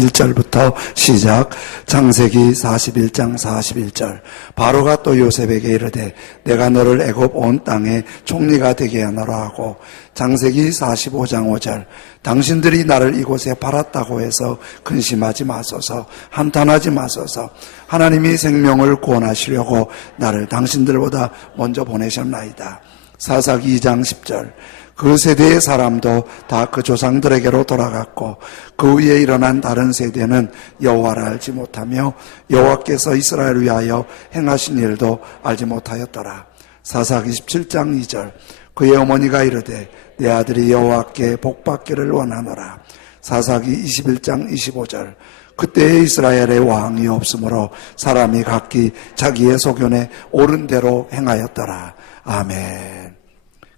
1절부터 시작. 창세기 41장 41절. 바로가 또 요셉에게 이르되 내가 너를 애굽 온 땅에 총리가 되게 하노라 하고, 창세기 45장 5절. 당신들이 나를 이곳에 팔았다고 해서 근심하지 마소서, 한탄하지 마소서. 하나님이 생명을 구원하시려고 나를 당신들보다 먼저 보내셨나이다. 사사기 2장 10절. 그 세대의 사람도 다 그 조상들에게로 돌아갔고 그 위에 일어난 다른 세대는 여호와를 알지 못하며 여호와께서 이스라엘을 위하여 행하신 일도 알지 못하였더라. 사사기 17장 2절. 그의 어머니가 이르되 내 아들이 여호와께 복받기를 원하노라. 사사기 21장 25절. 그때에 이스라엘의 왕이 없으므로 사람이 각기 자기의 소견에 옳은 대로 행하였더라. 아멘.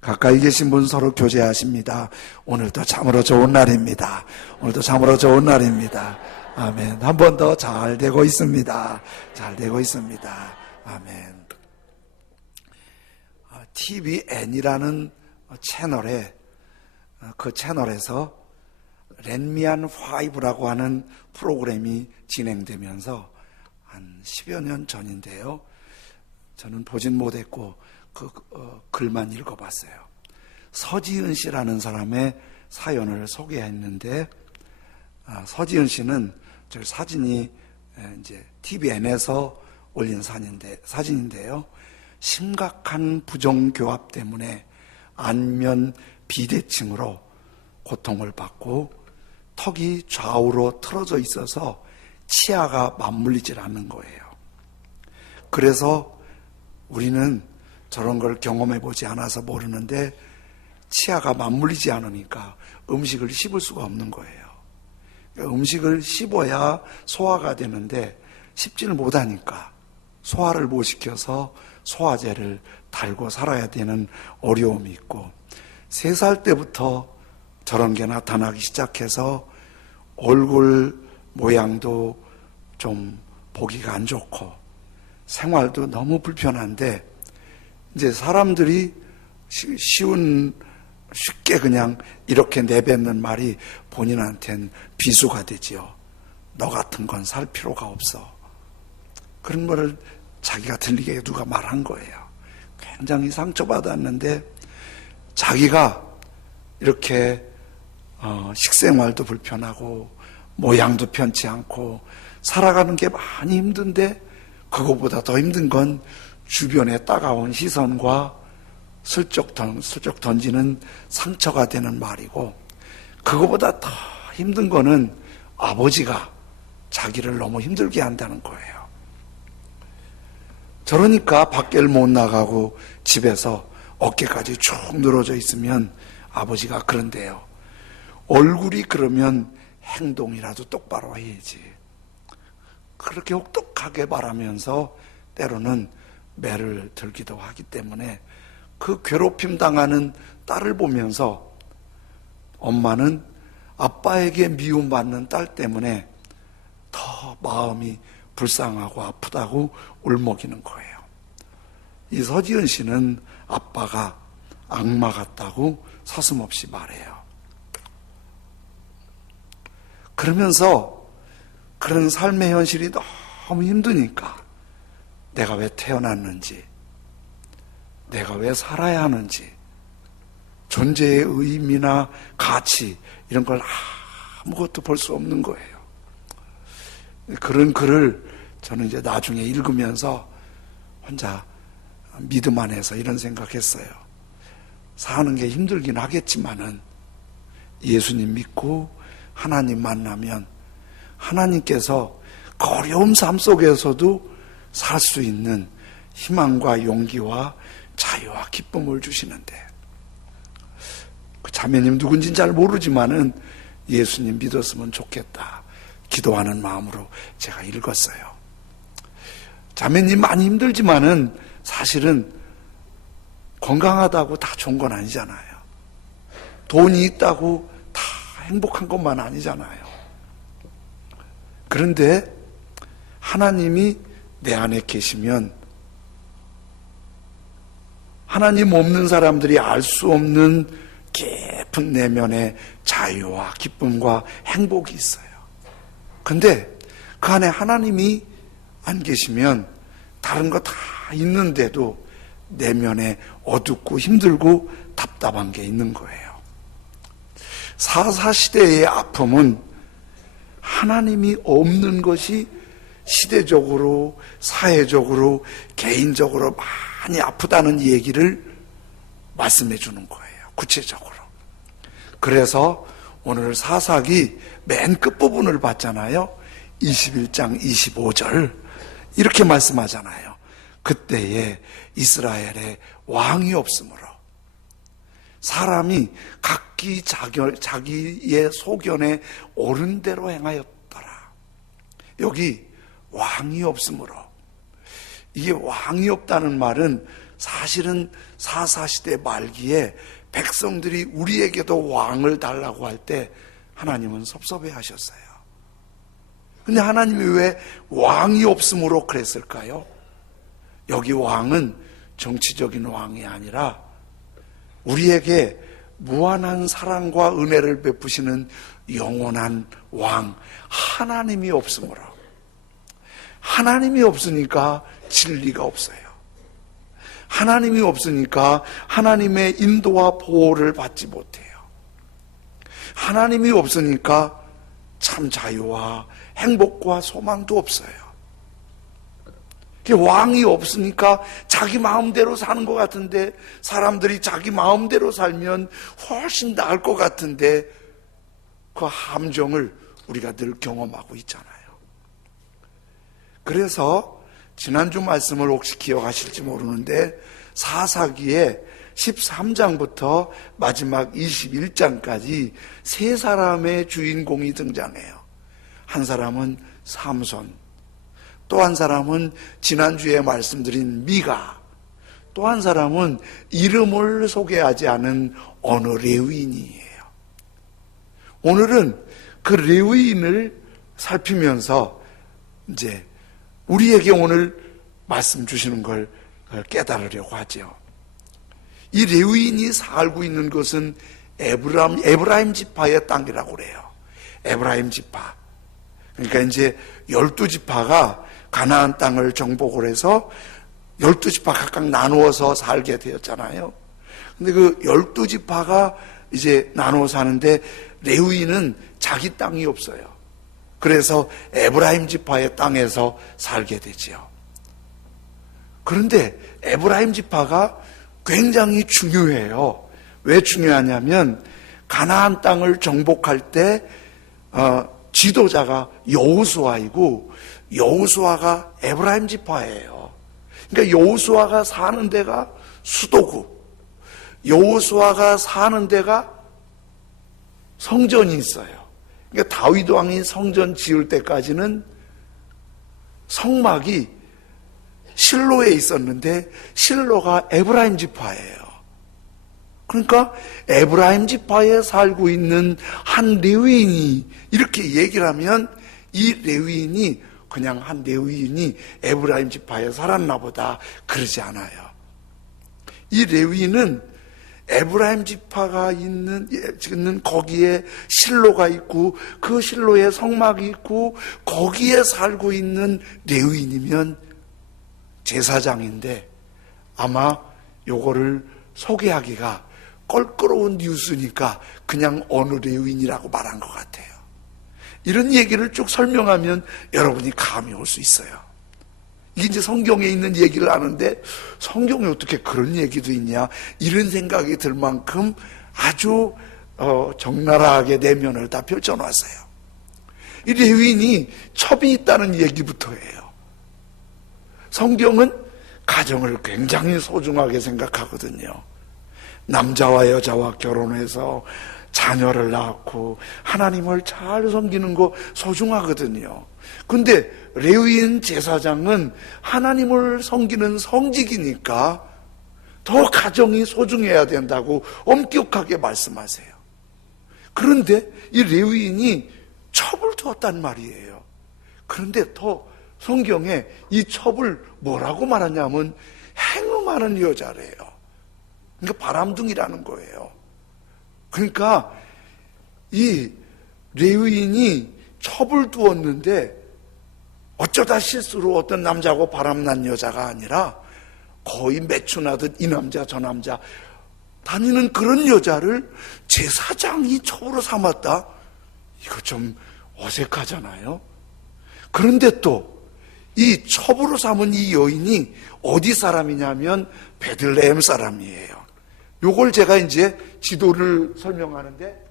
가까이 계신 분 서로 교제하십니다. 오늘도 참으로 좋은 날입니다. 오늘도 참으로 좋은 날입니다. 아멘. 한 번 더 잘 되고 있습니다. 잘 되고 있습니다. 아멘. TVN이라는 채널에, 그 채널에서 렛미안 5라고 하는 프로그램이 진행되면서 한 10여 년 전인데요. 저는 보진 못했고 글만 읽어봤어요. 서지은 씨라는 사람의 사연을 소개했는데, 서지은 씨는 저 사진이 이제 TVN에서 올린 사진인데요. 심각한 부정교합 때문에 안면 비대칭으로 고통을 받고 턱이 좌우로 틀어져 있어서 치아가 맞물리질 않는 거예요. 그래서 우리는 저런 걸 경험해 보지 않아서 모르는데 치아가 맞물리지 않으니까 음식을 씹을 수가 없는 거예요. 음식을 씹어야 소화가 되는데 씹지를 못하니까 소화를 못 시켜서 소화제를 달고 살아야 되는 어려움이 있고, 3살 때부터 저런 게 나타나기 시작해서 얼굴 모양도 좀 보기가 안 좋고 생활도 너무 불편한데, 이제 사람들이 쉽게 그냥 이렇게 내뱉는 말이 본인한테는 비수가 되지요. 너 같은 건 살 필요가 없어. 그런 거를 자기가 들리게 누가 말한 거예요. 굉장히 상처받았는데 자기가 이렇게 식생활도 불편하고 모양도 편치 않고 살아가는 게 많이 힘든데, 그거보다 더 힘든 건 주변의 따가운 시선과 슬쩍 던지는 상처가 되는 말이고, 그거보다 더 힘든 거는 아버지가 자기를 너무 힘들게 한다는 거예요. 저러니까 밖을 못 나가고 집에서 어깨까지 쭉 늘어져 있으면 아버지가 그런데요. 얼굴이 그러면 행동이라도 똑바로 해야지. 그렇게 혹독하게 말하면서 때로는 매를 들기도 하기 때문에 그 괴롭힘 당하는 딸을 보면서 엄마는 아빠에게 미움받는 딸 때문에 더 마음이 불쌍하고 아프다고 울먹이는 거예요. 이 서지은 씨는 아빠가 악마 같다고 서슴없이 말해요. 그러면서 그런 삶의 현실이 너무 힘드니까 내가 왜 태어났는지, 내가 왜 살아야 하는지, 존재의 의미나 가치 이런 걸 아무것도 볼 수 없는 거예요. 그런 글을 저는 이제 나중에 읽으면서 혼자 믿음 안에서 이런 생각했어요. 사는 게 힘들긴 하겠지만은 예수님 믿고 하나님 만나면 하나님께서 그 어려운 삶 속에서도 살 수 있는 희망과 용기와 자유와 기쁨을 주시는데, 그 자매님 누군지는 잘 모르지만은 예수님 믿었으면 좋겠다 기도하는 마음으로 제가 읽었어요. 자매님 많이 힘들지만은 사실은 건강하다고 다 좋은 건 아니잖아요. 돈이 있다고 다 행복한 것만 아니잖아요. 그런데 하나님이 내 안에 계시면 하나님 없는 사람들이 알 수 없는 깊은 내면의 자유와 기쁨과 행복이 있어요. 근데 그 안에 하나님이 안 계시면 다른 거 다 있는데도 내면에 어둡고 힘들고 답답한 게 있는 거예요. 사사시대의 아픔은 하나님이 없는 것이 시대적으로, 사회적으로, 개인적으로 많이 아프다는 얘기를 말씀해 주는 거예요. 구체적으로. 그래서 오늘 사사기 맨 끝부분을 봤잖아요. 21장 25절 이렇게 말씀하잖아요. 그때에 이스라엘에 왕이 없으므로 사람이 각기 자기의 소견에 옳은 대로 행하였더라. 여기 왕이 없으므로, 이게 왕이 없다는 말은 사실은 사사시대 말기에 백성들이 우리에게도 왕을 달라고 할 때 하나님은 섭섭해 하셨어요. 근데 하나님이 왜 왕이 없으므로 그랬을까요? 여기 왕은 정치적인 왕이 아니라 우리에게 무한한 사랑과 은혜를 베푸시는 영원한 왕 하나님이 없으므로. 하나님이 없으니까 진리가 없어요. 하나님이 없으니까 하나님의 인도와 보호를 받지 못해요. 하나님이 없으니까 참 자유와 행복과 소망도 없어요. 왕이 없으니까 자기 마음대로 사는 것 같은데, 사람들이 자기 마음대로 살면 훨씬 나을 것 같은데, 그 함정을 우리가 늘 경험하고 있잖아요. 그래서 지난주 말씀을 혹시 기억하실지 모르는데 사사기에 13장부터 마지막 21장까지 세 사람의 주인공이 등장해요. 한 사람은 삼손, 또 한 사람은 지난주에 말씀드린 미가, 또 한 사람은 이름을 소개하지 않은 어느 레위인이에요. 오늘은 그 레위인을 살피면서 이제 우리에게 오늘 말씀 주시는 걸 깨달으려고 하죠. 이 레위인이 살고 있는 것은 에브라임 지파의 땅이라고 그래요. 에브라임 지파. 그러니까 이제 12지파가 가나안 땅을 정복을 해서 12지파 각각 나누어서 살게 되었잖아요. 근데 그 12지파가 이제 나누어 사는데 레위인은 자기 땅이 없어요. 그래서 에브라임 지파의 땅에서 살게 되지요. 그런데 에브라임 지파가 굉장히 중요해요. 왜 중요하냐면 가나안 땅을 정복할 때 지도자가 여호수아이고 여호수아가 에브라임 지파예요. 그러니까 여호수아가 사는 데가 수도구, 여호수아가 사는 데가 성전이 있어요. 그러니까 다윗 왕이 성전 지을 때까지는 성막이 실로에 있었는데 실로가 에브라임 지파예요. 그러니까 에브라임 지파에 살고 있는 한 레위인이 이렇게 얘기를 하면 이 레위인이 그냥 한 레위인이 에브라임 지파에 살았나 보다 그러지 않아요. 이 레위인은 에브라임 지파가 있는 거기에 실로가 있고 그 실로에 성막이 있고 거기에 살고 있는 레위인이면 제사장인데 아마 요거를 소개하기가 껄끄러운 뉴스니까 그냥 어느 레위인이라고 말한 것 같아요. 이런 얘기를 쭉 설명하면 여러분이 감이 올 수 있어요. 이게 이제 성경에 있는 얘기를 하는데 성경에 어떻게 그런 얘기도 있냐 이런 생각이 들 만큼 아주 적나라하게 내면을 다 펼쳐놨어요. 이 레위인이 첩이 있다는 얘기부터 해요. 성경은 가정을 굉장히 소중하게 생각하거든요. 남자와 여자와 결혼해서 자녀를 낳고 하나님을 잘 섬기는 거 소중하거든요. 근데 레위인 제사장은 하나님을 섬기는 성직이니까 더 가정이 소중해야 된다고 엄격하게 말씀하세요. 그런데 이 레위인이 첩을 두었단 말이에요. 그런데 더 성경에 이 첩을 뭐라고 말하냐면 행음하는 여자래요. 그러니까 바람둥이라는 거예요. 그러니까 이 레위인이 첩을 두었는데 어쩌다 실수로 어떤 남자하고 바람난 여자가 아니라 거의 매춘하듯 이 남자 저 남자 다니는 그런 여자를 제사장이 첩으로 삼았다. 이거 좀 어색하잖아요. 그런데 또 이 첩으로 삼은 이 여인이 어디 사람이냐면 베들레헴 사람이에요. 요걸 제가 이제 지도를 설명하는데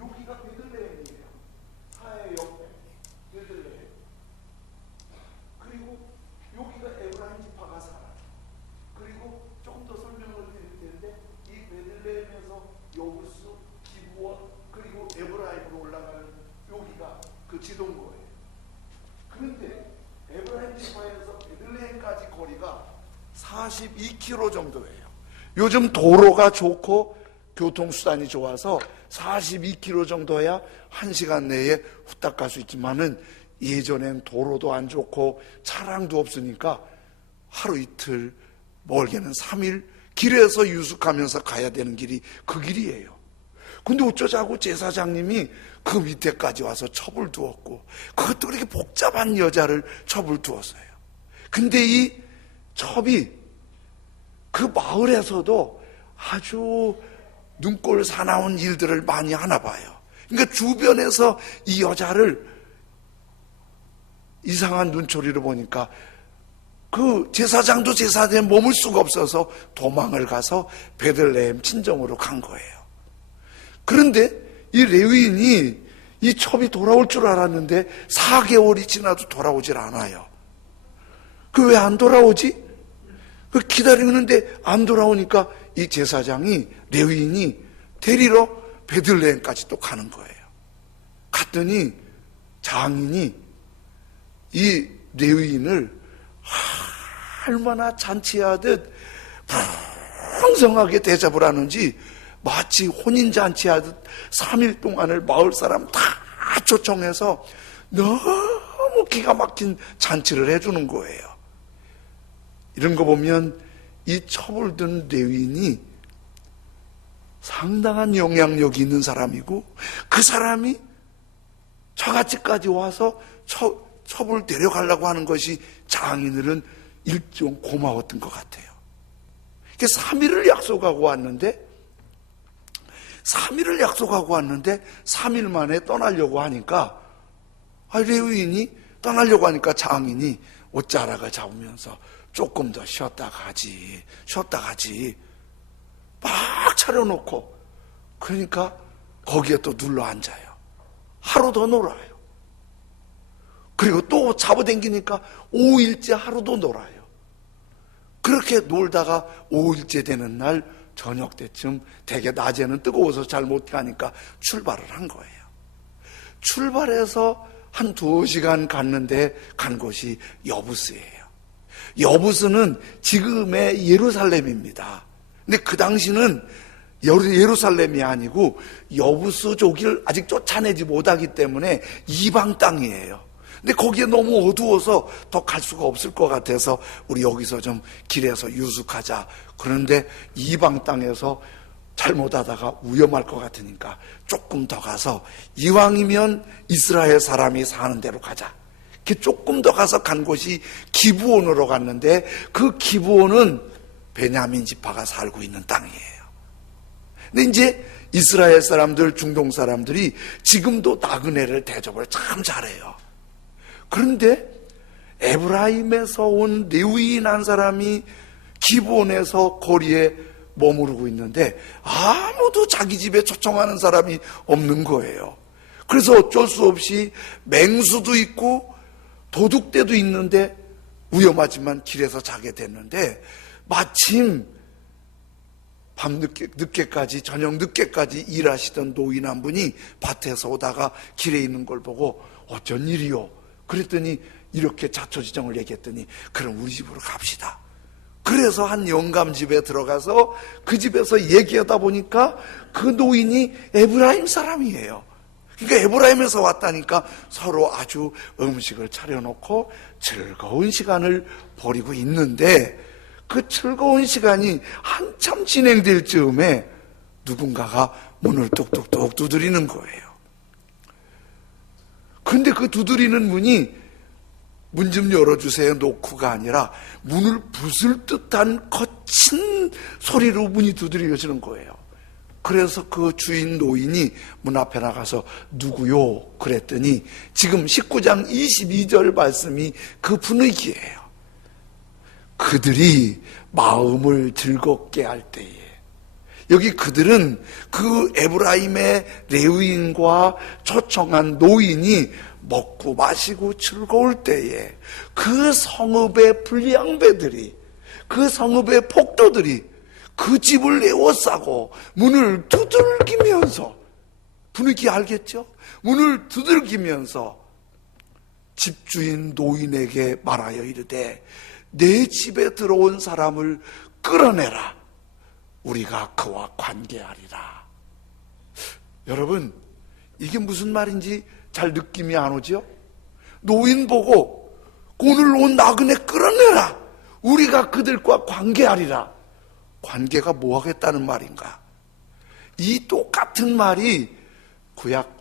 여기가 베들레헴이에요. 사해 옆에 베들레헴. 그리고 여기가 에브라임 지파가 살아. 그리고 조금 더 설명을 드릴 텐데 이 베들레헴에서 여부스, 기브온 그리고 에브라임으로 올라가는 여기가 그 지도인 거예요. 그런데 에브라임 지파에서 베들레헴까지 거리가 42km 정도예요. 요즘 도로가 좋고 교통수단이 좋아서 42km 정도야 1시간 내에 후딱 갈 수 있지만은 예전엔 도로도 안 좋고 차량도 없으니까 하루 이틀 멀게는 3일 길에서 유숙하면서 가야 되는 길이 그 길이에요. 근데 어쩌자고 제사장님이 그 밑에까지 와서 첩을 두었고 그것도 그렇게 복잡한 여자를 첩을 두었어요. 근데 이 첩이 그 마을에서도 아주 눈꼴 사나운 일들을 많이 하나 봐요. 그러니까 주변에서 이 여자를 이상한 눈초리로 보니까 그 제사장도 제사장에 머물 수가 없어서 도망을 가서 베들레헴 친정으로 간 거예요. 그런데 이 레위인이 이 첩이 돌아올 줄 알았는데 4개월이 지나도 돌아오질 않아요. 그 왜 안 돌아오지? 그 기다리는데 안 돌아오니까 이 제사장이 레위인이 데리러 베들레헴까지 또 가는 거예요. 갔더니 장인이 이 레위인을 얼마나 잔치하듯 풍성하게 대접을 하는지 마치 혼인잔치하듯 3일 동안을 마을 사람 다 초청해서 너무 기가 막힌 잔치를 해주는 거예요. 이런 거 보면 이 첩을 든 레위인이 상당한 영향력이 있는 사람이고 그 사람이 저같이까지 와서 첩을 데려가려고 하는 것이 장인들은 일종 고마웠던 것 같아요. 3일을 약속하고 왔는데 3일 만에 떠나려고 하니까 레위인이 떠나려고 하니까 장인이 옷자락을 잡으면서 조금 더 쉬었다 가지 막 차려놓고 그러니까 거기에 또 눌러 앉아요. 하루 더 놀아요. 그리고 또 잡아당기니까 5일째 하루도 놀아요. 그렇게 놀다가 5일째 되는 날 저녁 때쯤 대개 낮에는 뜨거워서 잘 못 가니까 출발을 한 거예요. 출발해서 한 2시간 갔는데 간 곳이 여부스예요. 여부스는 지금의 예루살렘입니다. 근데 그 당시는 예루살렘이 아니고 여부스족을 아직 쫓아내지 못하기 때문에 이방 땅이에요. 근데 거기에 너무 어두워서 더 갈 수가 없을 것 같아서 우리 여기서 좀 길에서 유숙하자. 그런데 이방 땅에서 잘못하다가 위험할 것 같으니까 조금 더 가서 이왕이면 이스라엘 사람이 사는 데로 가자. 이렇게 조금 더 가서 간 곳이 기브온으로 갔는데 그 기브온은 베냐민 지파가 살고 있는 땅이에요. 근데 이제 이스라엘 사람들, 중동 사람들이 지금도 나그네를 대접을 참 잘해요. 그런데 에브라임에서 온 레위인 한 사람이 기브온에서 거리에 머무르고 있는데 아무도 자기 집에 초청하는 사람이 없는 거예요. 그래서 어쩔 수 없이 맹수도 있고 도둑대도 있는데 위험하지만 길에서 자게 됐는데 마침 늦게까지 저녁 늦게까지 일하시던 노인 한 분이 밭에서 오다가 길에 있는 걸 보고 어쩐 일이요? 그랬더니 이렇게 자초지종을 얘기했더니 그럼 우리 집으로 갑시다. 그래서 한 영감집에 들어가서 그 집에서 얘기하다 보니까 그 노인이 에브라임 사람이에요. 그러니까 에브라임에서 왔다니까 서로 아주 음식을 차려놓고 즐거운 시간을 보내고 있는데 그 즐거운 시간이 한참 진행될 즈음에 누군가가 문을 뚝뚝뚝 두드리는 거예요. 근데 그 두드리는 문이 문 좀 열어주세요 노크가 아니라 문을 부술 듯한 거친 소리로 문이 두드려지는 거예요. 그래서 그 주인 노인이 문 앞에 나가서 누구요? 그랬더니 지금 19장 22절 말씀이 그 분위기예요. 그들이 마음을 즐겁게 할 때에, 여기 그들은 그 에브라임의 레위인과 초청한 노인이 먹고 마시고 즐거울 때에 그 성읍의 불량배들이, 그 성읍의 폭도들이 그 집을 에워싸고 문을 두들기면서, 분위기 알겠죠? 문을 두들기면서 집주인 노인에게 말하여 이르되 내 집에 들어온 사람을 끌어내라. 우리가 그와 관계하리라. 여러분, 이게 무슨 말인지 잘 느낌이 안 오죠? 노인 보고 오늘 온 나그네 끌어내라. 우리가 그들과 관계하리라. 관계가 뭐 하겠다는 말인가? 이 똑같은 말이 구약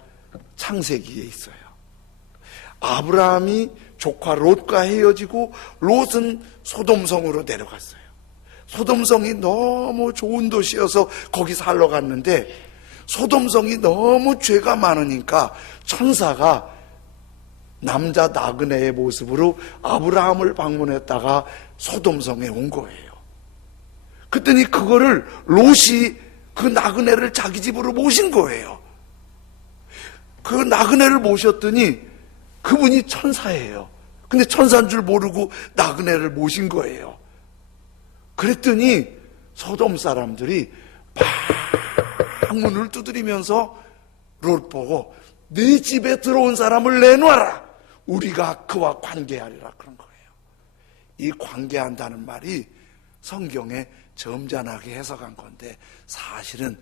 창세기에 있어요. 아브라함이 조카 롯과 헤어지고 롯은 소돔성으로 내려갔어요. 소돔성이 너무 좋은 도시여서 거기 살러 갔는데 소돔성이 너무 죄가 많으니까 천사가 남자 나그네의 모습으로 아브라함을 방문했다가 소돔성에 온 거예요. 그랬더니 그거를 롯이 그 나그네를 자기 집으로 모신 거예요. 그 나그네를 모셨더니 그분이 천사예요. 근데 천사인 줄 모르고 나그네를 모신 거예요. 그랬더니 소돔 사람들이 막 문을 두드리면서 롯 보고 네 집에 들어온 사람을 내놔라. 우리가 그와 관계하리라 그런 거예요. 이 관계한다는 말이 성경에 점잖하게 해석한 건데 사실은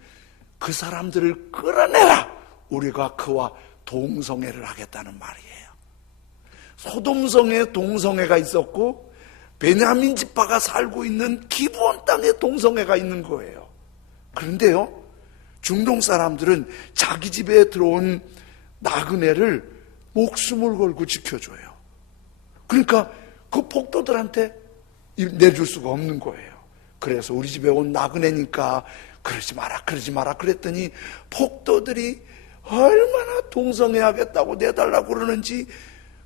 그 사람들을 끌어내라. 우리가 그와 동성애를 하겠다는 말이에요. 소돔성에 동성애가 있었고 베냐민 지파가 살고 있는 기브온 땅에 동성애가 있는 거예요. 그런데요, 중동 사람들은 자기 집에 들어온 나그네를 목숨을 걸고 지켜줘요. 그러니까 그 폭도들한테 내줄 수가 없는 거예요. 그래서 우리 집에 온 나그네니까 그러지 마라 그랬더니 폭도들이 얼마나 동성애 하겠다고 내달라고 그러는지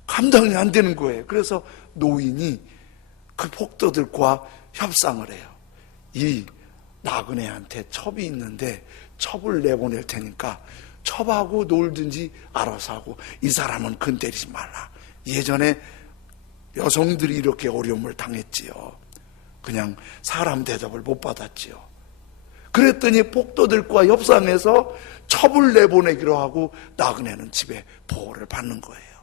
감당이 안 되는 거예요. 그래서 노인이 그 폭도들과 협상을 해요. 이 나그네한테 첩이 있는데 첩을 내보낼 테니까 첩하고 놀든지 알아서 하고 이 사람은 건드리지 말라. 예전에 여성들이 이렇게 어려움을 당했지요. 그냥 사람 대접을 못 받았지요. 그랬더니 폭도들과 협상해서 첩을 내보내기로 하고 나그네는 집에 보호를 받는 거예요.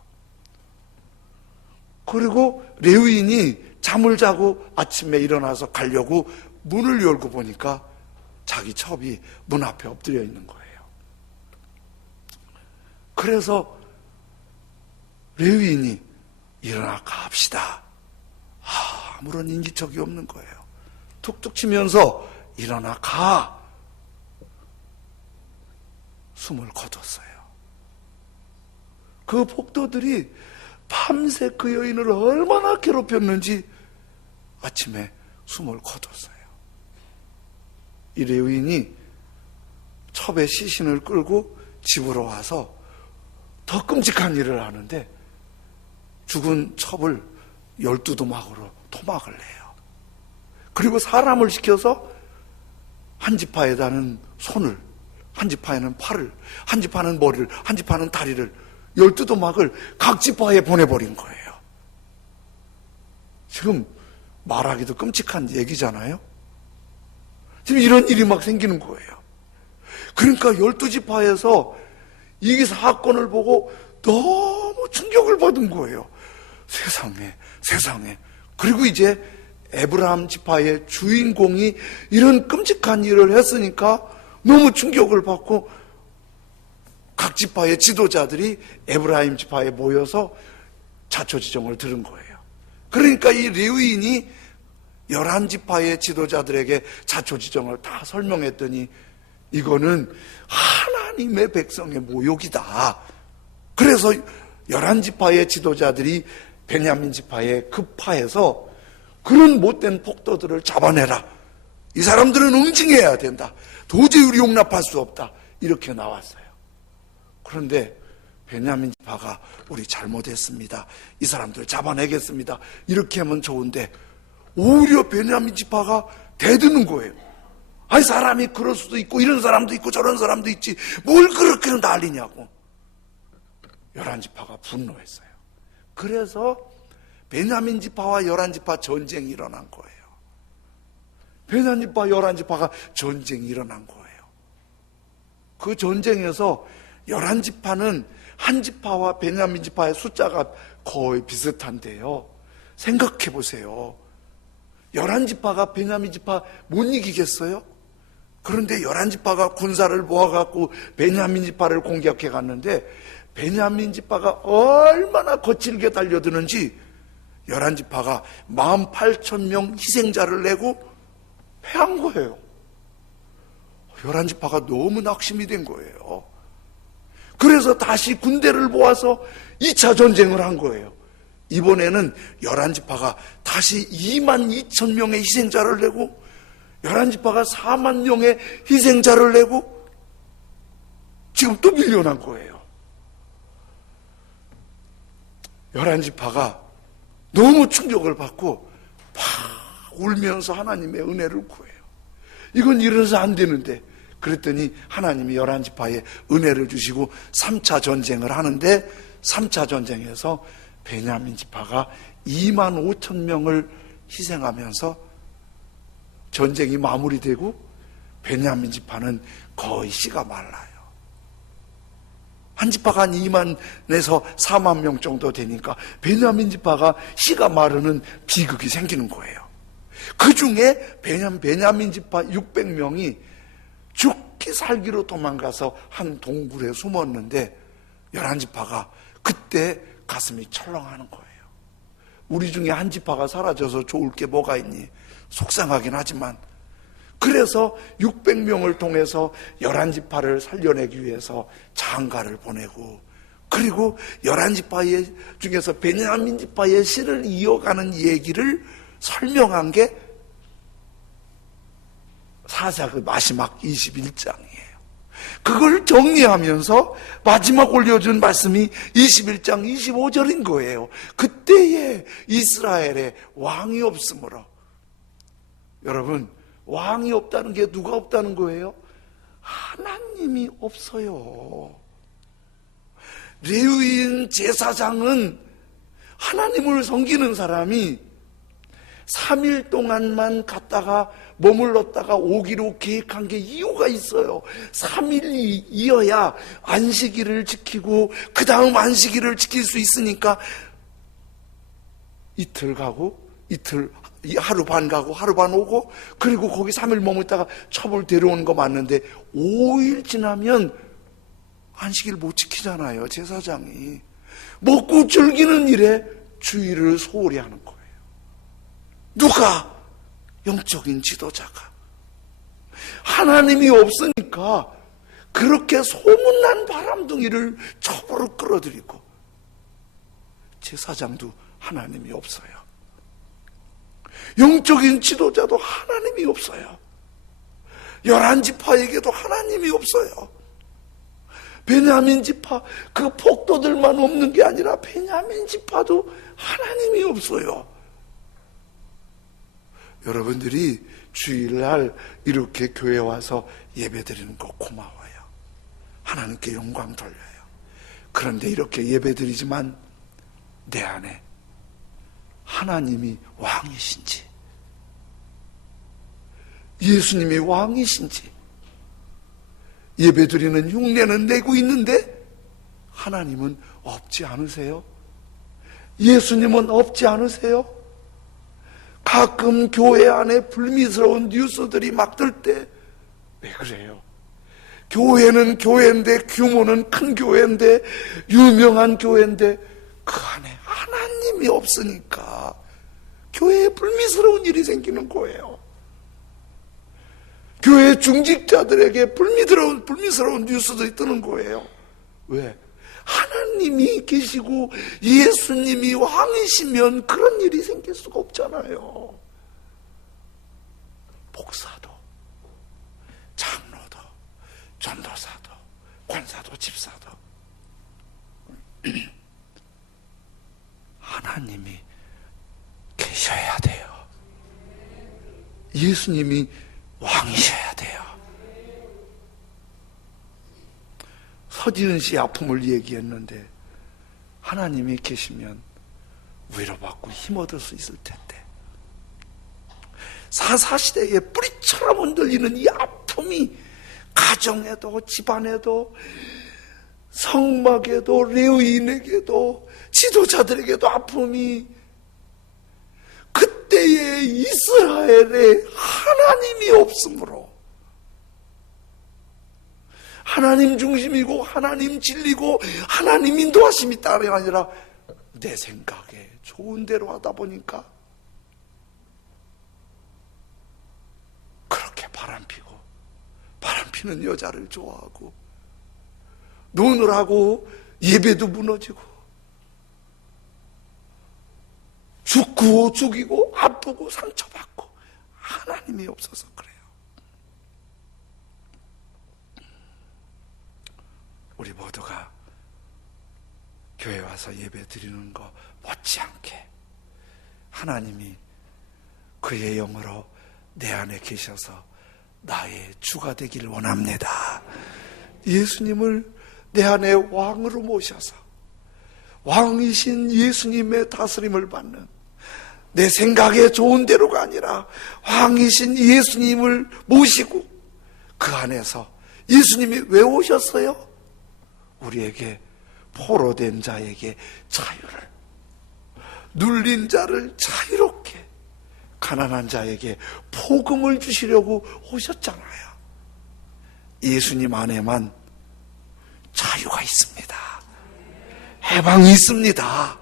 그리고 레위인이 잠을 자고 아침에 일어나서 가려고 문을 열고 보니까 자기 첩이 문 앞에 엎드려 있는 거예요. 그래서 레위인이 일어나 갑시다. 아무런 인기척이 없는 거예요. 툭툭 치면서 일어나 가. 숨을 거뒀어요. 그 폭도들이 밤새 그 여인을 얼마나 괴롭혔는지 아침에 숨을 거뒀어요. 이 레위인이 첩의 시신을 끌고 집으로 와서 더 끔찍한 일을 하는데 죽은 첩을 12도막으로 토막을 내요. 그리고 사람을 시켜서 한 지파에다는 손을, 한 지파에는 팔을, 한 지파는 머리를, 한 지파는 다리를 12도막을 각 지파에 보내버린 거예요. 지금 말하기도 끔찍한 얘기잖아요. 지금 이런 일이 막 생기는 거예요. 그러니까 12지파에서 이 사건을 보고 너무 충격을 받은 거예요. 세상에. 그리고 이제 에브라임 지파의 주인공이 이런 끔찍한 일을 했으니까 너무 충격을 받고 각 지파의 지도자들이 에브라임 지파에 모여서 자초지종을 들은 거예요. 그러니까 이 레위인이 11지파의 지도자들에게 자초지종을 다 설명했더니 이거는 하나님의 백성의 모욕이다. 그래서 11지파의 지도자들이 베냐민 지파의 그 파에서 그런 못된 폭도들을 잡아내라. 이 사람들은 응징해야 된다. 도저히 우리 용납할 수 없다. 이렇게 나왔어요. 그런데 베냐민 지파가 우리 잘못했습니다. 이 사람들 잡아내겠습니다. 이렇게 하면 좋은데 오히려 베냐민 지파가 대드는 거예요. 아니 사람이 그럴 수도 있고 이런 사람도 있고 저런 사람도 있지 뭘 그렇게 난리냐고. 11지파가 분노했어요. 그래서 베냐민 지파와 11지파 전쟁이 일어난 거예요. 베냐민 지파 11지파가 전쟁이 일어난 거예요. 그 전쟁에서 11지파는 한 지파와 베냐민 지파의 숫자가 거의 비슷한데요. 생각해 보세요. 11지파가 베냐민 지파 못 이기겠어요? 그런데 11지파가 군사를 모아갖고 베냐민 지파를 공격해 갔는데 베냐민 지파가 얼마나 거칠게 달려드는지 11지파가 18,000명 희생자를 내고 패한 거예요. 11지파가 너무 낙심이 된 거예요. 그래서 다시 군대를 모아서 2차 전쟁을 한 거예요. 이번에는 11지파가 다시 22,000명의 희생자를 내고 11지파가 4만 명의 희생자를 내고 지금 또 밀려난 거예요. 11지파가 너무 충격을 받고 막 울면서 하나님의 은혜를 구해요. 이건 이래서 안 되는데 그랬더니 하나님이 11지파에 은혜를 주시고 3차 전쟁을 하는데 3차 전쟁에서 베냐민 지파가 25,000명을 희생하면서 전쟁이 마무리되고 베냐민 지파는 거의 씨가 말라요. 한 지파가 한 2만에서 4만 명 정도 되니까 베냐민 지파가 씨가 마르는 비극이 생기는 거예요. 그 중에 베냐민 지파 600명이 죽기 살기로 도망가서 한 동굴에 숨었는데 11지파가 그때 가슴이 철렁하는 거예요. 우리 중에 한 지파가 사라져서 좋을 게 뭐가 있니? 속상하긴 하지만 그래서 600명을 통해서 11지파를 살려내기 위해서 장가를 보내고 그리고 11지파 중에서 베냐민 지파의 씨를 이어가는 얘기를 설명한 게 사사기 마지막 21장이에요. 그걸 정리하면서 마지막 올려준 말씀이 21장 25절인 거예요. 그때에 이스라엘에 왕이 없으므로. 여러분, 왕이 없다는 게 누가 없다는 거예요? 하나님이 없어요. 레위인 제사장은 하나님을 섬기는 사람이 3일 동안만 갔다가 머물렀다가 오기로 계획한 게 이유가 있어요. 3일이 이어야 안식일을 지키고 그 다음 안식일을 지킬 수 있으니까 이틀 가고 이틀 하루 반 가고 하루 반 오고 그리고 거기 3일 머물다가 첩을 데려오는 거 맞는데 5일 지나면 안식일 못 지키잖아요. 제사장이 먹고 즐기는 일에 주의를 소홀히 하는 거예요. 누가? 영적인 지도자가. 하나님이 없으니까 그렇게 소문난 바람둥이를 첩으로 끌어들이고 제사장도 하나님이 없어요. 영적인 지도자도 하나님이 없어요. 11지파에게도 하나님이 없어요. 베냐민 지파 그 폭도들만 없는 게 아니라 베냐민 지파도 하나님이 없어요. 여러분들이 주일날 이렇게 교회 와서 예배드리는 거 고마워요. 하나님께 영광 돌려요. 그런데 이렇게 예배드리지만 내 안에 하나님이 왕이신지 예수님이 왕이신지 예배드리는 흉내는 내고 있는데 하나님은 없지 않으세요? 예수님은 없지 않으세요? 가끔 교회 안에 불미스러운 뉴스들이 막 뜰 때 왜 그래요? 교회는 교회인데 규모는 큰 교회인데 유명한 교회인데 그 안에 하나님이 없으니까 교회에 불미스러운 일이 생기는 거예요. 교회 중직자들에게 불미스러운 뉴스들이 뜨는 거예요. 왜? 하나님이 계시고 예수님이 왕이시면 그런 일이 생길 수가 없잖아요. 목사도, 장로도, 전도사도, 권사도, 집사도 하나님이 계셔야 돼요. 예수님이 왕이셔야 돼요. 서지은 씨의 아픔을 얘기했는데 하나님이 계시면 위로받고 힘 얻을 수 있을 텐데, 사사시대에 뿌리처럼 흔들리는 이 아픔이 가정에도 집안에도 성막에도 레위인에게도 지도자들에게도 아픔이, 그때의 이스라엘에 하나님이 없으므로, 하나님 중심이고 하나님 진리고 하나님 인도하심이 따로 아니라 내 생각에 좋은 대로 하다 보니까 그렇게 바람피는 여자를 좋아하고 노느라고 예배도 무너지고 죽고 죽이고 아프고 상처받고 하나님이 없어서 그래요. 우리 모두가 교회 와서 예배 드리는 거 못지않게 하나님이 그의 영으로 내 안에 계셔서 나의 주가 되기를 원합니다. 예수님을 내 안에 왕으로 모셔서 왕이신 예수님의 다스림을 받는, 내 생각에 좋은 대로가 아니라 왕이신 예수님을 모시고 그 안에서 예수님이 왜 오셨어요? 우리에게 포로된 자에게 자유를, 눌린 자를 자유롭게, 가난한 자에게 복음을 주시려고 오셨잖아요. 예수님 안에만 자유가 있습니다. 해방이 있습니다.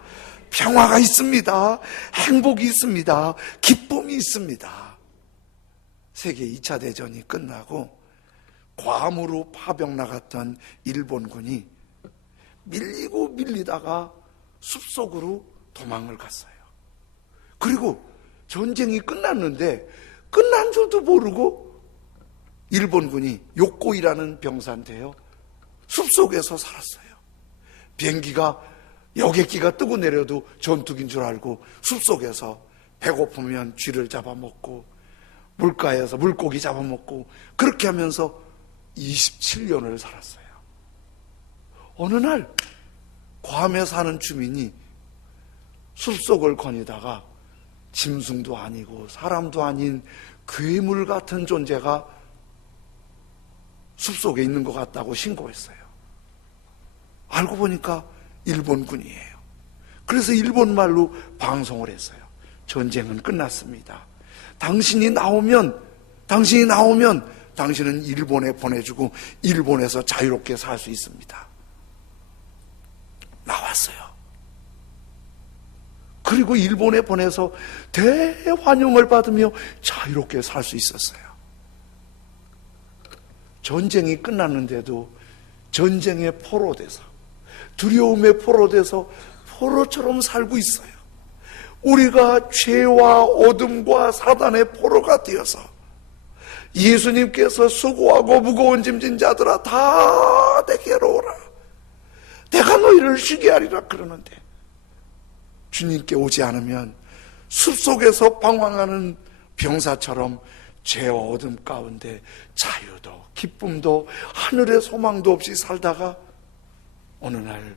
평화가 있습니다. 행복이 있습니다. 기쁨이 있습니다. 세계 2차 대전이 끝나고 괌으로 파병 나갔던 일본군이 밀리고 밀리다가 숲속으로 도망을 갔어요. 그리고 전쟁이 끝났는데 끝난 줄도 모르고 일본군이 요코이라는 병사인데요, 숲속에서 살았어요. 비행기가 여객기가 뜨고 내려도 전투기인 줄 알고 숲속에서 배고프면 쥐를 잡아먹고 물가에서 물고기 잡아먹고 그렇게 하면서 27년을 살았어요. 어느 날 괌에 사는 주민이 숲속을 거니다가 짐승도 아니고 사람도 아닌 괴물 같은 존재가 숲속에 있는 것 같다고 신고했어요. 알고 보니까 일본군이에요. 그래서 일본말로 방송을 했어요. 전쟁은 끝났습니다. 당신이 나오면 당신은 일본에 보내주고 일본에서 자유롭게 살 수 있습니다. 나왔어요. 그리고 일본에 보내서 대환영을 받으며 자유롭게 살 수 있었어요. 전쟁이 끝났는데도 전쟁에 포로돼서, 두려움에 포로돼서 포로처럼 살고 있어요. 우리가 죄와 어둠과 사단의 포로가 되어서 예수님께서 수고하고 무거운 짐진 자들아 다 내게로 오라, 내가 너희를 쉬게 하리라 그러는데, 주님께 오지 않으면 숲속에서 방황하는 병사처럼 죄와 어둠 가운데 자유도 기쁨도 하늘의 소망도 없이 살다가 어느 날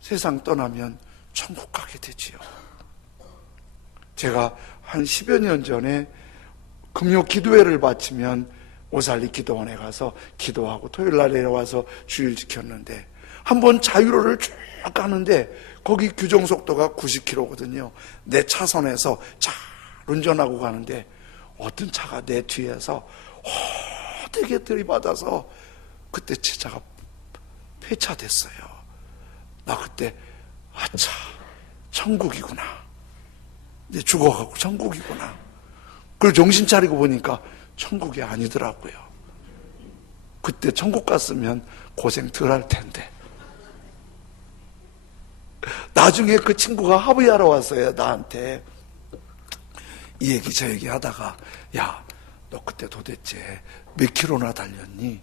세상 떠나면 천국 가게 되지요. 제가 한 10여 년 전에 금요 기도회를 마치면 오살리 기도원에 가서 기도하고 토요일 날 내려와서 주일 지켰는데, 한번 자유로를 쭉 가는데 거기 규정 속도가 90km거든요. 내 차선에서 잘 운전하고 가는데 어떤 차가 내 뒤에서 되게 들이받아서 그때 차가 폐차됐어요. 나 그때 아차, 천국이구나, 이제 죽어가고 천국이구나. 그리고 정신 차리고 보니까 천국이 아니더라고요. 그때 천국 갔으면 고생 덜 할 텐데. 나중에 그 친구가 합의하러 왔어요. 나한테 이 얘기 저 얘기 하다가, 야, 너 그때 도대체 몇 킬로나 달렸니?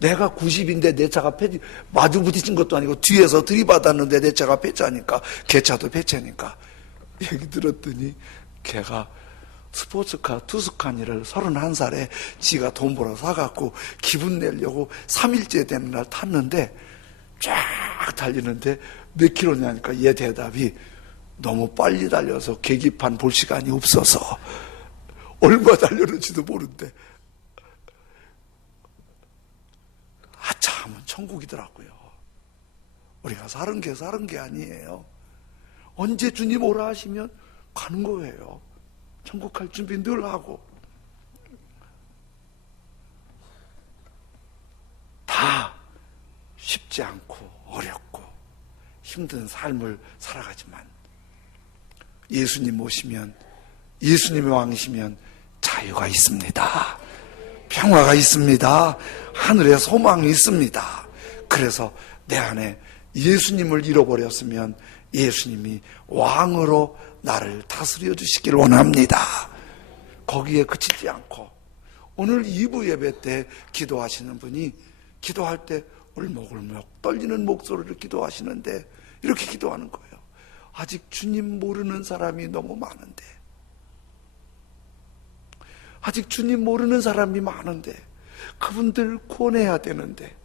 내가 90인데 내 차가 마주 부딪힌 것도 아니고 뒤에서 들이받았는데 내 차가 폐차니까, 걔 차도 폐차니까. 얘기 들었더니 걔가 스포츠카 투스카니를 31살에 지가 돈 벌어 사갖고 기분 내려고 3일째 되는 날 탔는데, 쫙 달리는데 몇 킬로냐니까 얘 대답이, 너무 빨리 달려서 계기판 볼 시간이 없어서 얼마 달렸는지도 모른대. 참은 천국이더라고요. 우리가 사는 게 아니에요. 언제 주님 오라 하시면 가는 거예요. 천국 갈 준비 늘 하고. 다 쉽지 않고 어렵고 힘든 삶을 살아가지만, 예수님 오시면, 예수님의 왕이시면 자유가 있습니다. 평화가 있습니다. 하늘에 소망이 있습니다. 그래서 내 안에 예수님을 잃어버렸으면 예수님이 왕으로 나를 다스려 주시길 원합니다. 거기에 그치지 않고, 오늘 2부 예배 때 기도하시는 분이 기도할 때 울먹울먹 떨리는 목소리를 기도하시는데, 이렇게 기도하는 거예요. 아직 주님 모르는 사람이 너무 많은데, 아직 주님 모르는 사람이 많은데 그분들 구원해야 되는데,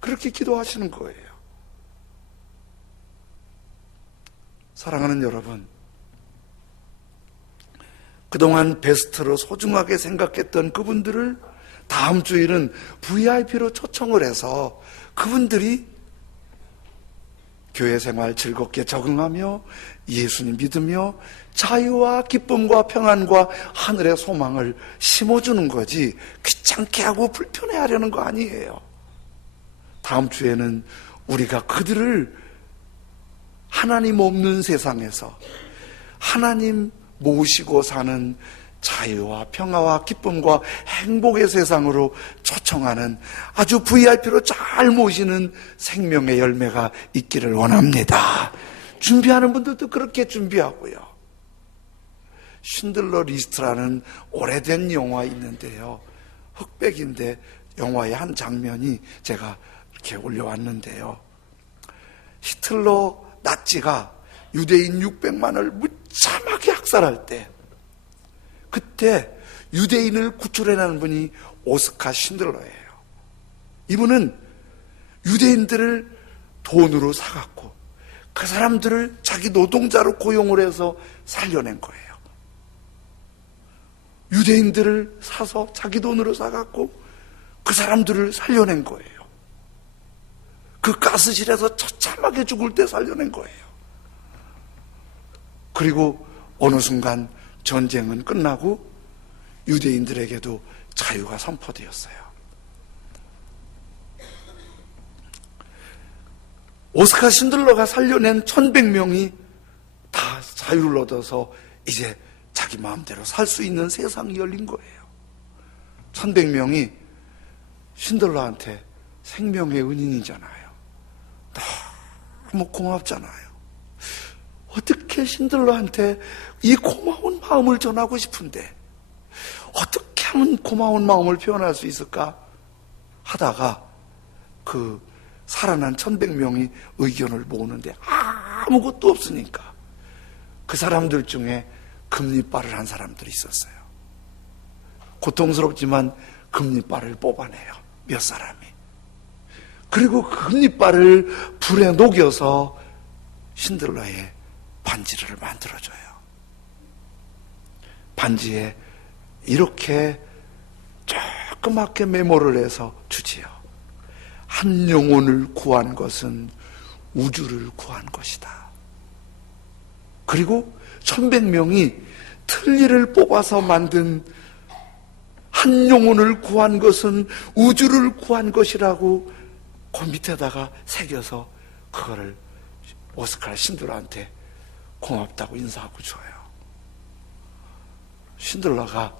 그렇게 기도하시는 거예요. 사랑하는 여러분, 그동안 베스트로 소중하게 생각했던 그분들을 다음 주일은 VIP로 초청을 해서 그분들이 교회 생활 즐겁게 적응하며 예수님 믿으며 자유와 기쁨과 평안과 하늘의 소망을 심어주는 거지, 귀찮게 하고 불편해하려는 거 아니에요. 다음 주에는 우리가 그들을 하나님 없는 세상에서 하나님 모시고 사는 자유와 평화와 기쁨과 행복의 세상으로 초청하는, 아주 VIP로 잘 모시는 생명의 열매가 있기를 원합니다. 준비하는 분들도 그렇게 준비하고요. 쉰들러 리스트라는 오래된 영화 있는데요, 흑백인데 영화의 한 장면이 제가 이렇게 올려왔는데요, 히틀러 나치가 유대인 600만을 무참하게 학살할 때, 그때 유대인을 구출해내는 분이 오스카 신들러예요. 이분은 유대인들을 돈으로 사갖고 그 사람들을 자기 노동자로 고용을 해서 살려낸 거예요. 유대인들을 사서 자기 돈으로 사갖고 그 사람들을 살려낸 거예요. 그 가스실에서 처참하게 죽을 때 살려낸 거예요. 그리고 어느 순간 전쟁은 끝나고 유대인들에게도 자유가 선포되었어요. 오스카 신들러가 살려낸 1100명이 다 자유를 얻어서 이제 자기 마음대로 살 수 있는 세상이 열린 거예요. 1100명이 신들러한테 생명의 은인이잖아요. 너무 고맙잖아요. 어떻게 신들러한테 이 고마운 마음을 전하고 싶은데 어떻게 하면 고마운 마음을 표현할 수 있을까 하다가, 그 살아난 1100명이 의견을 모으는데 아무것도 없으니까 그 사람들 중에 금리빨을 한 사람들이 있었어요. 고통스럽지만 금리빨을 뽑아내요, 몇 사람이. 그리고 그 금리빨을 불에 녹여서 신들러의 반지를 만들어줘요. 반지에 이렇게 조그맣게 메모를 해서 주지요. 한 영혼을 구한 것은 우주를 구한 것이다. 그리고 1100명이 틀니를 뽑아서 만든 한 영혼을 구한 것은 우주를 구한 것이라고 그 밑에다가 새겨서 그거를 오스카 신들러한테 고맙다고 인사하고 줘요. 신들러가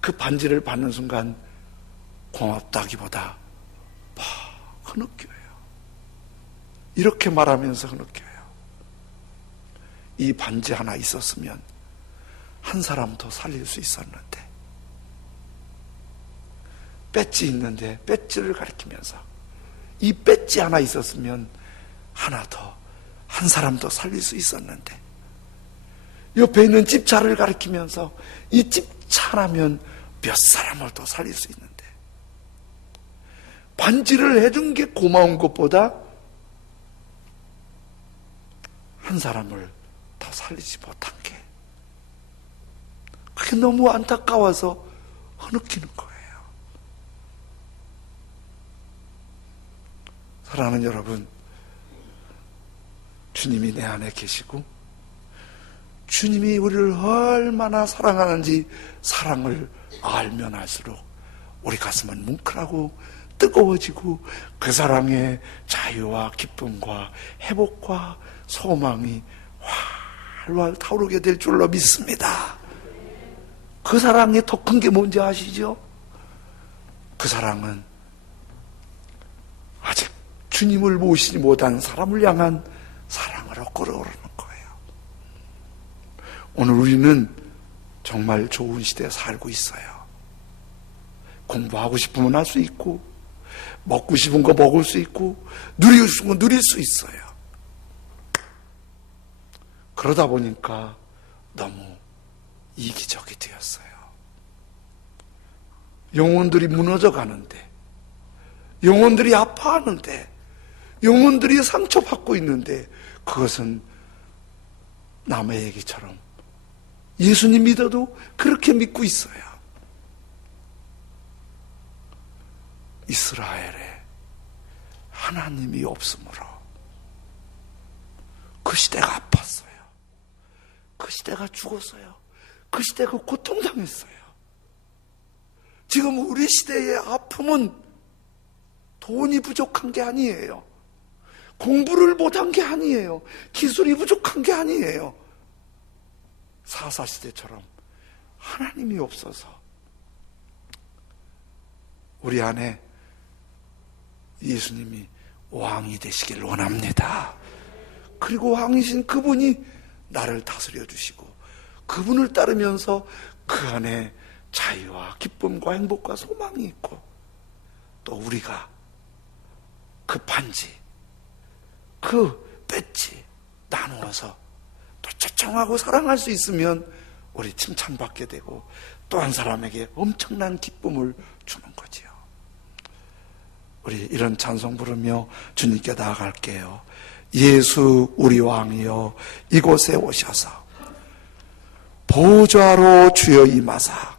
그 반지를 받는 순간 고맙다기보다 막 흐느껴요. 이렇게 말하면서 흐느껴요. 이 반지 하나 있었으면 한 사람 더 살릴 수 있었는데, 배지 있는데 배지를 가리키면서 이 배지 하나 있었으면 하나 더, 한 사람 더 살릴 수 있었는데, 옆에 있는 집차를 가리키면서 이 집차라면 몇 사람을 더 살릴 수 있는데, 반지를 해준 게 고마운 것보다 한 사람을 더 살리지 못한 게, 그게 너무 안타까워서 흐느끼는 거예요. 사랑하는 여러분, 주님이 내 안에 계시고 주님이 우리를 얼마나 사랑하는지 사랑을 알면 알수록 우리 가슴은 뭉클하고 뜨거워지고 그 사랑의 자유와 기쁨과 회복과 소망이 활활 타오르게 될 줄로 믿습니다. 그 사랑이 더 큰 게 뭔지 아시죠? 그 사랑은 아직 주님을 모시지 못한 사람을 향한 사랑으로 끓어오르는 거예요. 오늘 우리는 정말 좋은 시대에 살고 있어요. 공부하고 싶으면 할 수 있고, 먹고 싶은 거 먹을 수 있고, 누리고 싶은 거 누릴 수 있어요. 그러다 보니까 너무 이기적이 되었어요. 영혼들이 무너져 가는데, 영혼들이 아파하는데, 영혼들이 상처받고 있는데, 그것은 남의 얘기처럼 예수님 믿어도 그렇게 믿고 있어요. 이스라엘에 하나님이 없으므로 그 시대가 아팠어요. 그 시대가 죽었어요. 그 시대가 고통당했어요. 지금 우리 시대의 아픔은 돈이 부족한 게 아니에요. 공부를 못한 게 아니에요. 기술이 부족한 게 아니에요. 사사시대처럼 하나님이 없어서 우리 안에 예수님이 왕이 되시길 원합니다. 그리고 왕이신 그분이 나를 다스려 주시고 그분을 따르면서 그 안에 자유와 기쁨과 행복과 소망이 있고, 또 우리가 그 반지, 그 배지 나누어서 또 초청하고 사랑할 수 있으면 우리 칭찬받게 되고 또 한 사람에게 엄청난 기쁨을 주는 거지요. 우리 이런 찬송 부르며 주님께 나아갈게요. 예수 우리 왕이여 이곳에 오셔서 보좌로 주여 임하사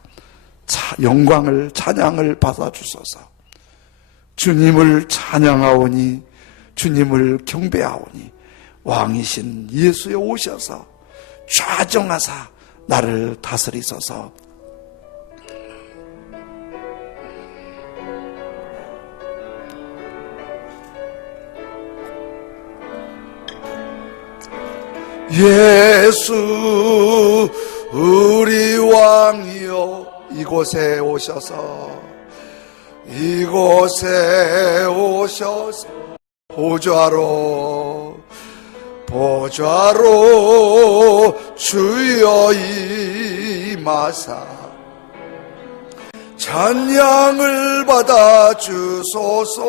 영광을 찬양을 받아주소서. 주님을 찬양하오니 주님을 경배하오니 왕이신 예수에 오셔서 좌정하사 나를 다스리소서. 예수 우리 왕이여 이곳에 오셔서 보좌로 주여 임하사 찬양을 받아 주소서.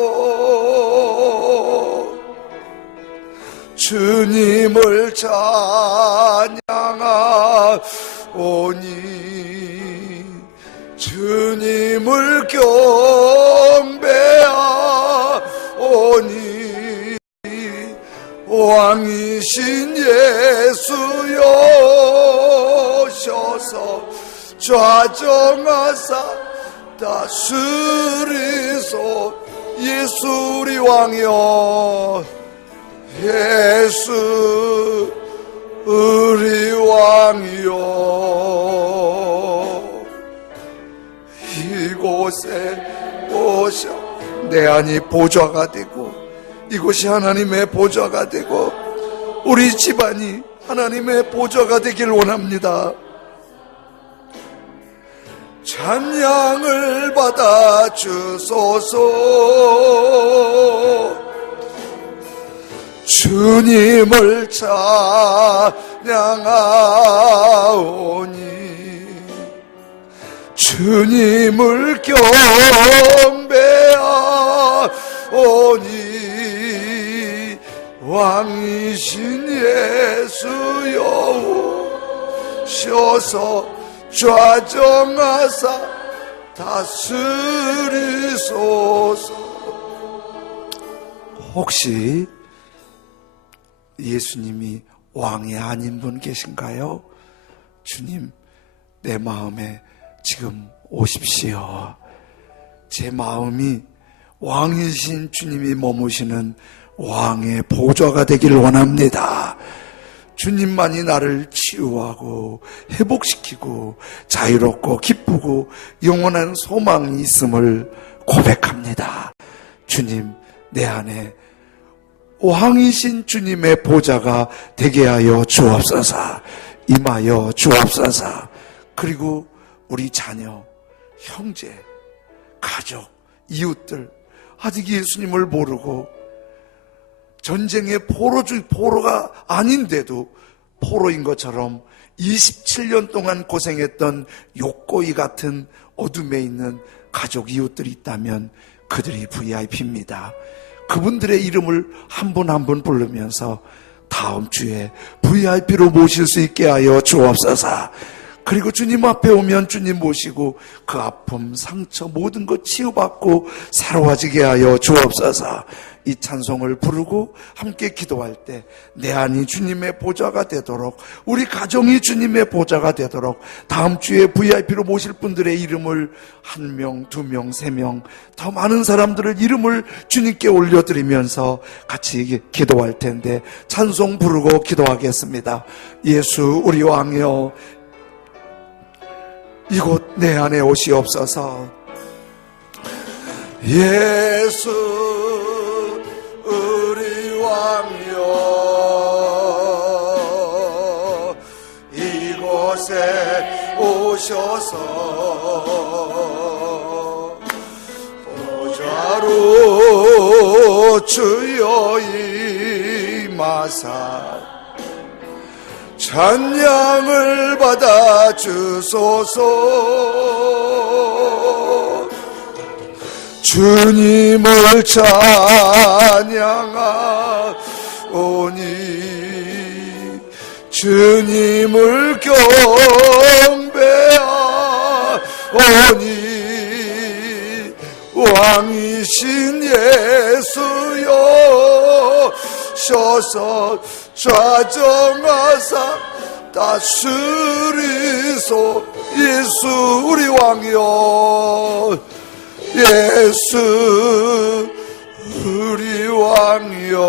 주님을 찬양하오니 주님을 경배하오니 왕이신 예수여 오셔서 좌정하사 다스리소. 예수 우리 왕이여 예수 우리 왕이여 이곳에 오셔 내 안이 보좌가 되고 이곳이 하나님의 보좌가 되고 우리 집안이 하나님의 보좌가 되길 원합니다. 찬양을 받아 주소서. 주님을 찬양하오니 주님을 경배하오니 왕이신 예수여 오셔서 좌정하사 다스리소서. 혹시 예수님이 왕이 아닌 분 계신가요? 주님, 내 마음에 지금 오십시오. 제 마음이 왕이신 주님이 머무시는 왕의 보좌가 되길 원합니다. 주님만이 나를 치유하고 회복시키고 자유롭고 기쁘고 영원한 소망이 있음을 고백합니다. 주님, 내 안에 왕이신 주님의 보좌가 되게 하여 주옵소서. 임하여 주옵소서. 그리고 우리 자녀, 형제, 가족, 이웃들 아직 예수님을 모르고 전쟁의 포로가 아닌데도 포로인 것처럼 27년 동안 고생했던 욕고이 같은 어둠에 있는 가족, 이웃들이 있다면 그들이 VIP입니다. 그분들의 이름을 한 분 한 분 부르면서 다음 주에 VIP로 모실 수 있게 하여 주옵소서. 그리고 주님 앞에 오면 주님 모시고 그 아픔, 상처 모든 것 치유받고 새로워지게 하여 주옵소서. 이 찬송을 부르고 함께 기도할 때 내 안이 주님의 보좌가 되도록, 우리 가정이 주님의 보좌가 되도록 다음 주에 VIP로 모실 분들의 이름을 1명, 2명, 3명 더 많은 사람들을 이름을 주님께 올려드리면서 같이 기도할 텐데 찬송 부르고 기도하겠습니다. 예수 우리 왕이여, 이곳 내 안에 오시옵소서. 예수 우리 왕이여, 이곳에 오셔서 보좌로 주여 임하사 찬양을 받아 주소서. 주님을 찬양하오니 주님을 경배하오니 왕이신 예수여 오셔서 좌정하사 다스리소. 예수 우리 왕이여, 예수 우리 왕이여,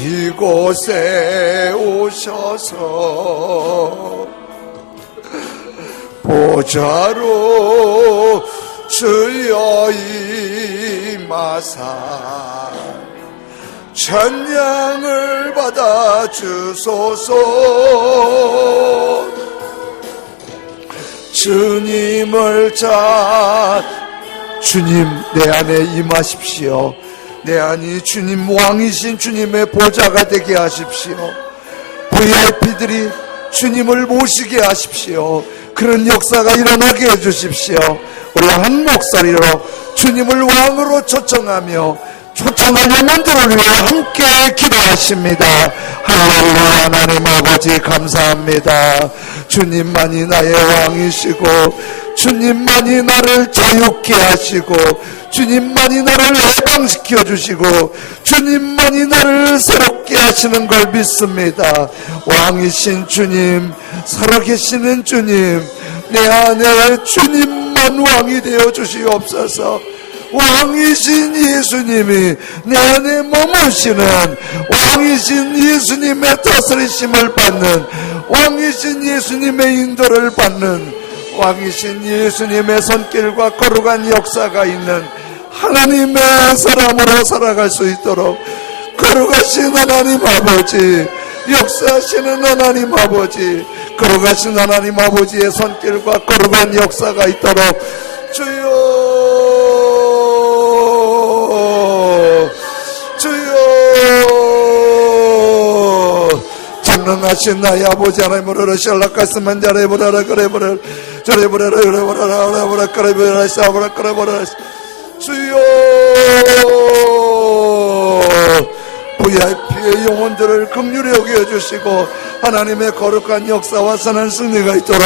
이곳에 오셔서 보좌로 주여 임하사 찬양을 받아 주소서. 주님을 주님 내 안에 임하십시오. 내 안이 주님 왕이신 주님의 보좌가 되게 하십시오. VIP들이 주님을 모시게 하십시오. 그런 역사가 일어나게 해주십시오. 우리 한 목소리로 주님을 왕으로 초청하며 초청하는 분들을 위해 함께 기도하십니다. 할렐루야. 하나님 아버지 감사합니다. 주님만이 나의 왕이시고 주님만이 나를 자유케 하시고 주님만이 나를 해방시켜 주시고 주님만이 나를 새롭게 하시는 걸 믿습니다. 왕이신 주님, 살아계시는 주님, 내 안에 주님만 왕이 되어 주시옵소서. 왕이신 예수님이 내 안에 머무시는, 왕이신 예수님의 다스리심을 받는, 왕이신 예수님의 인도를 받는, 왕이신 예수님의 손길과 거룩한 역사가 있는 하나님의 사람으로 살아갈 수 있도록 거룩하신 하나님 아버지, 역사하시는 하나님 아버지, 거룩하신 하나님 아버지의 손길과 거룩한 역사가 있도록 주여 주여 전능하신 나의 아버지 하나님을 어르시 연락했으면 잘해보라라 그래보라 저래보라라 그래보라라 그래보라라 싸보라 그래보라 주여 VIP의 영혼들을 긍휼히 여겨주시고 하나님의 거룩한 역사와 선한 승리가 있도록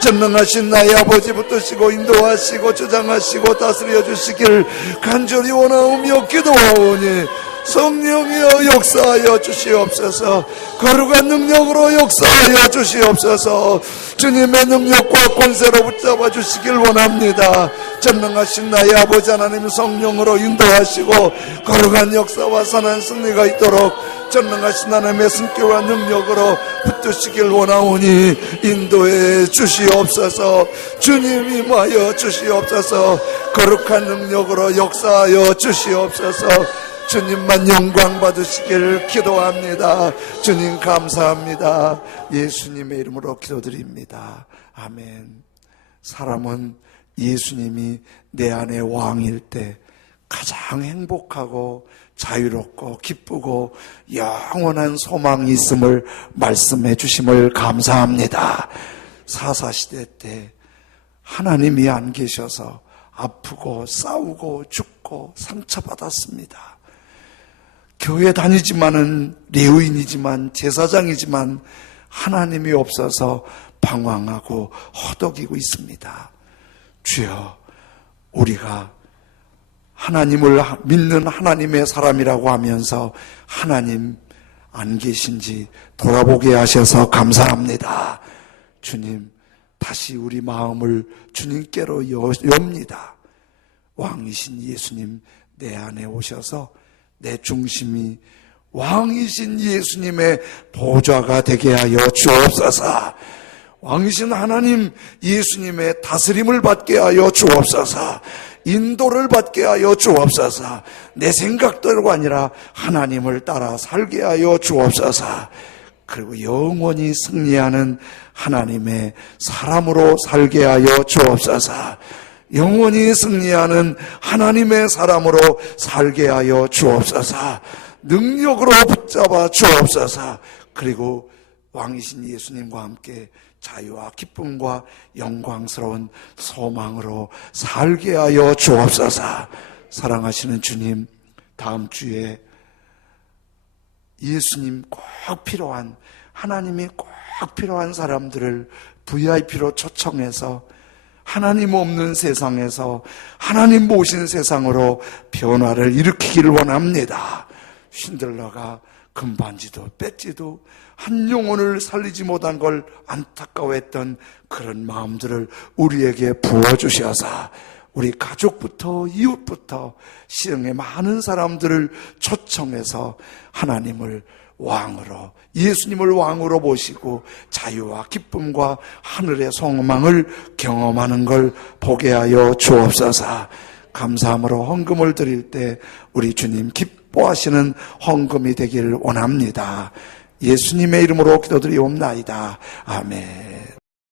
전능하신 나의 아버지 붙드시고 인도하시고 주장하시고 다스려 주시기를 간절히 원하오며 기도하오니 성령이여 역사하여 주시옵소서. 거룩한 능력으로 역사하여 주시옵소서. 주님의 능력과 권세로 붙잡아 주시길 원합니다. 전능하신 나의 아버지 하나님 성령으로 인도하시고 거룩한 역사와 선한 승리가 있도록 전능하신 하나님의 승격과 능력으로 붙드시길 원하오니 인도해 주시옵소서. 주님 임하여 주시옵소서. 거룩한 능력으로 역사하여 주시옵소서. 주님만 영광 받으시길 기도합니다. 주님 감사합니다. 예수님의 이름으로 기도드립니다. 아멘. 사람은 예수님이 내 안에 왕일 때 가장 행복하고 자유롭고 기쁘고 영원한 소망이 있음을 말씀해 주심을 감사합니다. 사사시대 때 하나님이 안 계셔서 아프고 싸우고 죽고 상처받았습니다. 교회 다니지만은 레위인이지만 제사장이지만 하나님이 없어서 방황하고 허덕이고 있습니다. 주여, 우리가 하나님을 믿는 하나님의 사람이라고 하면서 하나님 안 계신지 돌아보게 하셔서 감사합니다. 주님, 다시 우리 마음을 주님께로 엽니다. 왕이신 예수님 내 안에 오셔서 내 중심이 왕이신 예수님의 보좌가 되게 하여 주옵소서. 왕이신 하나님 예수님의 다스림을 받게 하여 주옵소서. 인도를 받게 하여 주옵소서. 내 생각대로가 아니라 하나님을 따라 살게 하여 주옵소서. 그리고 영원히 승리하는 하나님의 사람으로 살게 하여 주옵소서. 영원히 승리하는 하나님의 사람으로 살게 하여 주옵소서. 능력으로 붙잡아 주옵소서. 그리고 왕이신 예수님과 함께 자유와 기쁨과 영광스러운 소망으로 살게 하여 주옵소서. 사랑하시는 주님, 다음 주에 예수님 꼭 필요한, 하나님이 꼭 필요한 사람들을 VIP로 초청해서 하나님 없는 세상에서 하나님 모신 세상으로 변화를 일으키기를 원합니다. 신들러가 금반지도 뺐지도 한 영혼을 살리지 못한 걸 안타까워했던 그런 마음들을 우리에게 부어주셔서 우리 가족부터 이웃부터 시흥의 많은 사람들을 초청해서 하나님을 왕으로, 예수님을 왕으로 모시고 자유와 기쁨과 하늘의 소망을 경험하는 걸 보게 하여 주옵소서. 감사함으로 헌금을 드릴 때 우리 주님 기뻐하시는 헌금이 되기를 원합니다. 예수님의 이름으로 기도드리옵나이다. 아멘.